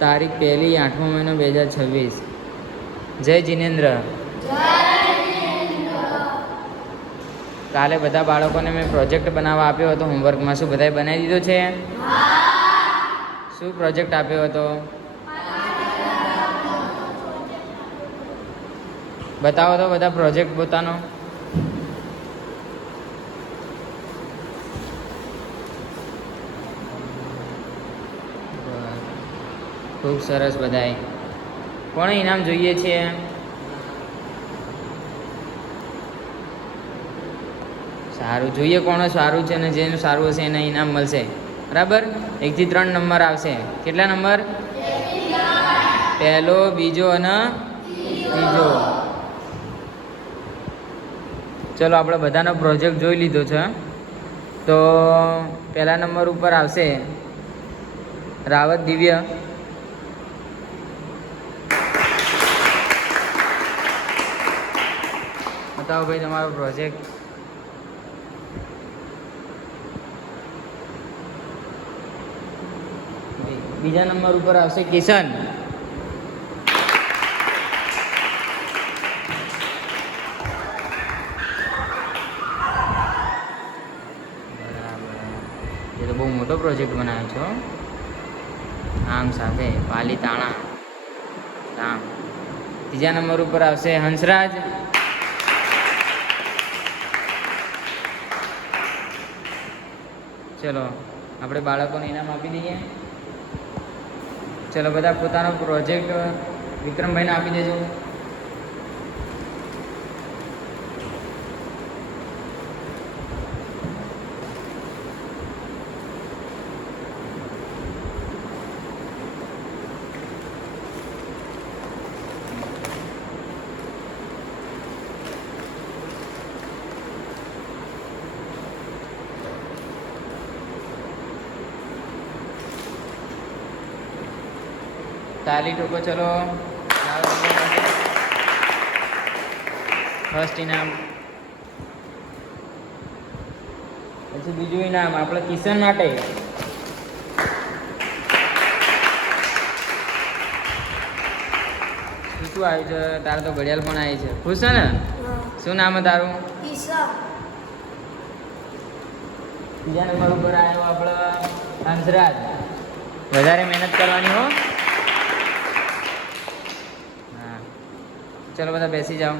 તારીખ 1 મહિનો 2026. જય જિનેન્દ્ર. કાલે બધા બાળકોને મેં પ્રોજેક્ટ બનાવવા આપ્યો હતો હોમવર્કમાં. શું બધાએ બનાવી દીધો છે? શું પ્રોજેક્ટ આપ્યો હતો? બતાવો તો બધા પ્રોજેક્ટ પોતાનો. ખૂબ સરસ. બધાએ કોણે ઇનામ જોઈએ છે? સારું, જોઈએ કોણે સારું છે અને જેનું સારું હશે એને ઇનામ મળશે. બરાબર? 1 થી 3 નંબર આવશે. કેટલા નંબર? પહેલો, બીજો અને ત્રીજો. ચલો, આપણે બધાનો પ્રોજેક્ટ જોઈ લીધો છે. તો પહેલા નંબર ઉપર આવશે રાવત દિવ્ય. બતાવો ભાઈ તમારો પ્રોજેક્ટ. બીજા નંબર ઉપર આવશે કિશન. બરાબર, એ તો બહુ મોટો પ્રોજેક્ટ બનાવ્યો છો. આમ સાથે પાલીતાણા આમ. ત્રીજા નંબર ઉપર આવશે હંસરાજ. ચલો, આપણે બાળકોને ઇનામ આપી દઈએ. ચલો, બધા પોતાનો પ્રોજેક્ટ વિક્રમભાઈને આપી દેજો. તાલી ઠોકો. ચલો, ફર્સ્ટ ઇનામ. પછી બીજું ઇનામ આપણે કિશન માટે. શું આવ્યું છે? તારે તો ઘડિયાળ પણ આવી છે. ખુશ છે ને? શું નામ તારું? બીજા નંબર ઉપર આવ્યો આપણો હંસરાજ. વધારે મહેનત કરવાની હો. હા, ચલો બધા બેસી જાઓ.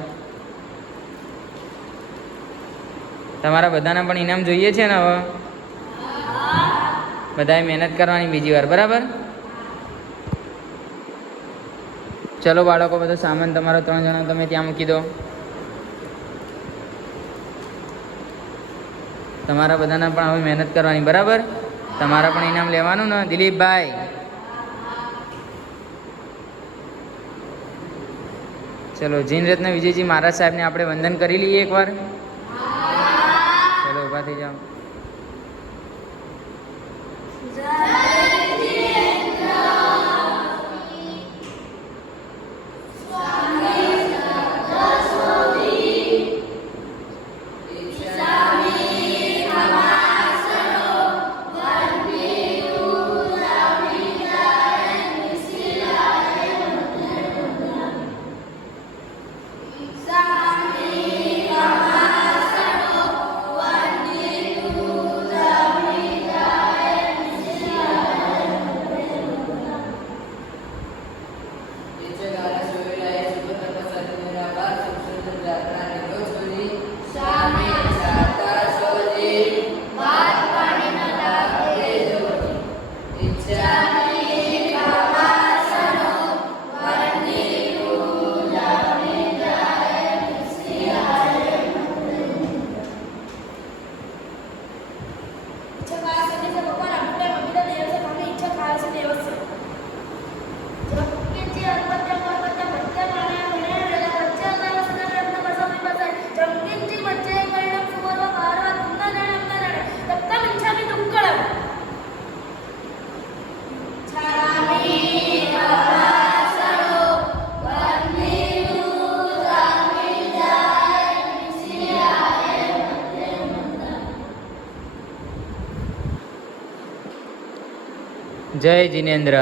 તમારા બધાને પણ ઇનામ જોઈએ છે ને? હવે બધાએ મહેનત કરવાની બીજી વાર. બરાબર? ચલો બાળકો, બધો સામાન તમારો 3 જણા તમે ત્યાં મૂકી દો. તમારા બધાને પણ હવે મહેનત કરવાની. બરાબર? તમારા પણ ઇનામ લેવાનું ને દિલીપભાઈ? ચલો, જીનરત્ન વિજયજી મહારાજ સાહેબને આપણે વંદન કરી લઈએ એકવાર. ચલો, ઊભા થઈ જાઓ. જય જિનેન્દ્ર.